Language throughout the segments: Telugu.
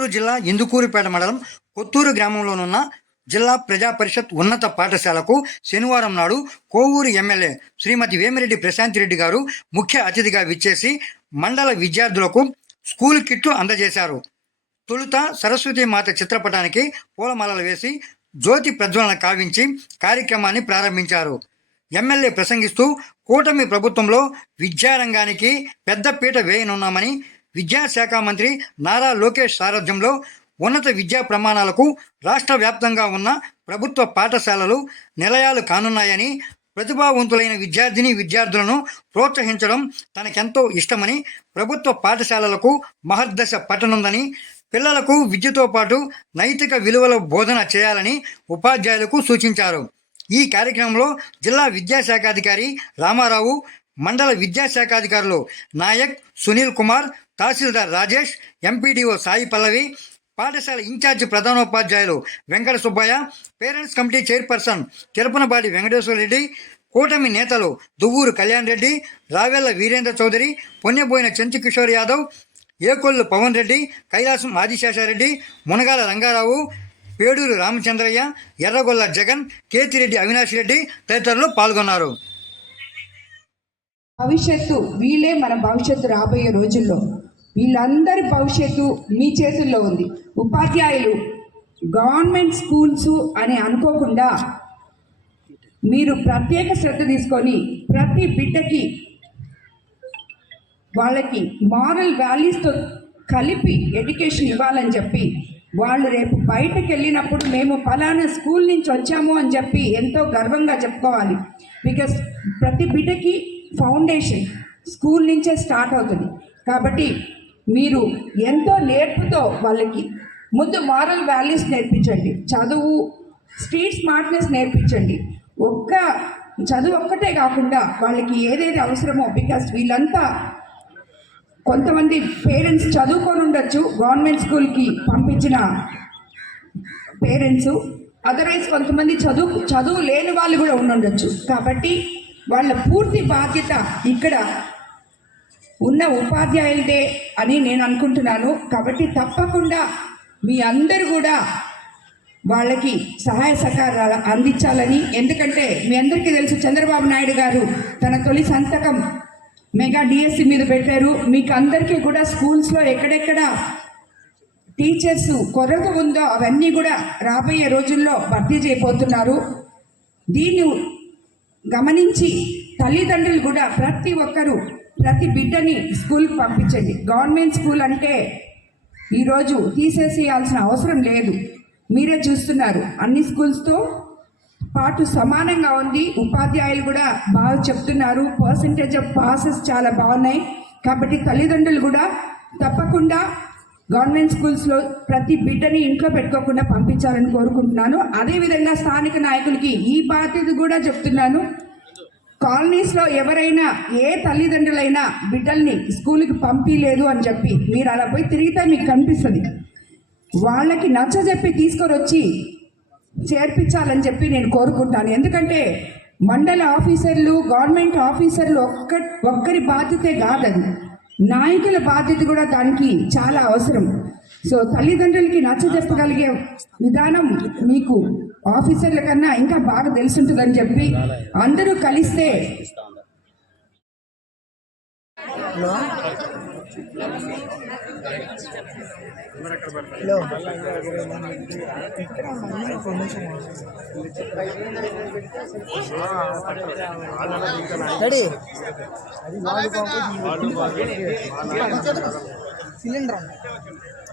గుంటూరు జిల్లా ఇందుకూరుపేట మండలం కొత్తూరు గ్రామంలోనున్న జిల్లా ప్రజా పరిషత్ ఉన్నత పాఠశాలకు శనివారం నాడు కోవూరు ఎమ్మెల్యే శ్రీమతి వేమిరెడ్డి ప్రశాంత్ రెడ్డి గారు ముఖ్య అతిథిగా విచ్చేసి మండల విద్యార్థులకు స్కూల్ కిట్లు అందజేశారు. తొలుత సరస్వతి మాత చిత్రపటానికి పూలమాలలు వేసి జ్యోతి ప్రజ్వలన కావించి కార్యక్రమాన్ని ప్రారంభించారు. ఎమ్మెల్యే ప్రసంగిస్తూ కూటమి ప్రభుత్వంలో విద్యారంగానికి పెద్దపీట వేయనున్నామని విద్యాశాఖ మంత్రి నారా లోకేష్ సారథ్యంలో ఉన్నత విద్యా ప్రమాణాలకు రాష్ట్ర వ్యాప్తంగా ఉన్న ప్రభుత్వ పాఠశాలలు నిలయాలు కానున్నాయని ప్రతిభావంతులైన విద్యార్థిని విద్యార్థులను ప్రోత్సహించడం తనకెంతో ఇష్టమని ప్రభుత్వ పాఠశాలలకు మహర్దశ పట్టనుందని పిల్లలకు విద్యతో పాటు నైతిక విలువల బోధన చేయాలని ఉపాధ్యాయులకు సూచించారు. ఈ కార్యక్రమంలో జిల్లా విద్యాశాఖాధికారి రామారావు మండల విద్యాశాఖాధికారులు నాయక్ సునీల్ కుమార్ తహసీల్దార్ రాజేష్ ఎంపీడీఓ సాయి పల్లవి పాఠశాల ఇన్ఛార్జి ప్రధానోపాధ్యాయులు Venkata Subbaiah parents committee chairperson Tirupanapati Venkateswara Reddy కూటమి నేతలు దువ్వూరు కళ్యాణ్ రెడ్డి రావెల్ల వీరేంద్ర చౌదరి పొన్నెబోయిన చెంచు కిషోర్ యాదవ్ ఏకొల్లు పవన్ రెడ్డి కైలాసం ఆదిశేషారెడ్డి మునగాల రంగారావు పేడూరు రామచంద్రయ్య ఎర్రగొల్ల జగన్ కేతిరెడ్డి అవినాష్ రెడ్డి తదితరులు పాల్గొన్నారు. భవిష్యత్తు వీళ్ళే మన భవిష్యత్తు రాబోయే రోజుల్లో. వీళ్ళందరి భవిష్యత్తు మీ చేతుల్లో ఉంది. ఉపాధ్యాయులు గవర్నమెంట్ స్కూల్స్ అని అనుకోకుండా మీరు ప్రత్యేక శ్రద్ధ తీసుకొని ప్రతి బిడ్డకి వాళ్ళకి మారల్ వాల్యూస్తో కలిపి ఎడ్యుకేషన్ ఇవ్వాలని చెప్పి వాళ్ళు రేపు బయటకు వెళ్ళినప్పుడు మేము ఫలానా స్కూల్ నుంచి వచ్చాము అని చెప్పి ఎంతో గర్వంగా చెప్పుకోవాలి. బికాస్ ప్రతి బిడ్డకి ఫౌండేషన్ స్కూల్ నుంచే స్టార్ట్ అవుతుంది. కాబట్టి మీరు ఎంతో నేర్పుతో వాళ్ళకి ముందు మారల్ వాల్యూస్ నేర్పించండి. చదువు స్ట్రీట్ స్మార్ట్నెస్ నేర్పించండి. ఒక్క చదువు ఒక్కటే కాకుండా వాళ్ళకి ఏదేది అవసరమో బికాస్ వీళ్ళంతా కొంతమంది పేరెంట్స్ చదువుకొని ఉండొచ్చు గవర్నమెంట్ స్కూల్కి పంపించిన పేరెంట్స్ అదర్వైజ్ కొంతమంది చదువు చదువు లేని వాళ్ళు కూడా ఉండుండొచ్చు కాబట్టి వాళ్ళ పూర్తి బాధ్యత ఇక్కడ ఉన్న ఉపాధ్యాయులదే అని నేను అనుకుంటున్నాను. కాబట్టి తప్పకుండా మీ అందరు కూడా వాళ్ళకి సహాయ సహకారాలు అందించాలని. ఎందుకంటే మీ అందరికీ తెలుసు చంద్రబాబు నాయుడు గారు తన తొలి సంతకం మెగా డిఎస్సి మీద పెట్టారు. మీకు అందరికీ కూడా స్కూల్స్లో ఎక్కడెక్కడ టీచర్స్ కొరత ఉందో అవన్నీ కూడా రాబోయే రోజుల్లో భర్తీ చేయబోతున్నారు. దీన్ని గమనించి తల్లిదండ్రులు కూడా ప్రతి ఒక్కరూ ప్రతి బిడ్డని స్కూల్కి పంపించండి. గవర్నమెంట్ స్కూల్ అంటే ఈరోజు తీసేసేయాల్సిన అవసరం లేదు. మీరే చూస్తున్నారు. అన్ని స్కూల్స్తో పాటు సమానంగా ఉంది. ఉపాధ్యాయులు కూడా బాగా చెప్తున్నారు. పర్సంటేజ్ ఆఫ్ పాసెస్ చాలా బాగున్నాయి. కాబట్టి తల్లిదండ్రులు కూడా తప్పకుండా గవర్నమెంట్ స్కూల్స్లో ప్రతి బిడ్డని ఇంట్లో పెట్టుకోకుండా పంపించాలని కోరుకుంటున్నాను. అదేవిధంగా స్థానిక నాయకులకి ఈ బాధ్యత కూడా చెప్తున్నాను. కాలనీస్లో ఎవరైనా ఏ తల్లిదండ్రులైనా బిడ్డల్ని స్కూల్కి పంపిలేదు అని చెప్పి మీరు అలా పోయి తిరిగితే మీకు కనిపిస్తుంది. వాళ్ళకి నచ్చజెప్పి తీసుకొని వచ్చి చేర్పించాలని చెప్పి నేను కోరుకుంటాను. ఎందుకంటే మండల ఆఫీసర్లు గవర్నమెంట్ ఆఫీసర్లు ఒక్క ఒక్కరి బాధ్యతే కాదది. నాయకుల బాధ్యత కూడా దానికి చాలా అవసరం. సో తల్లిదండ్రులకి నచ్చ చెప్పగలిగే విధానం మీకు ఆఫీసర్ల కన్నా ఇంకా బాగా తెలుసుంటుందని చెప్పి అందరూ కలిస్తే రెడీ? సిలిండర్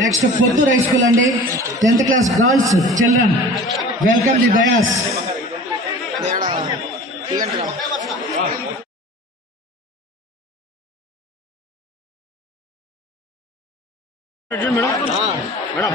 నెక్స్ట్ పొద్దు హై స్కూల్ అండి. Tenth class girls children welcome the dais madam madam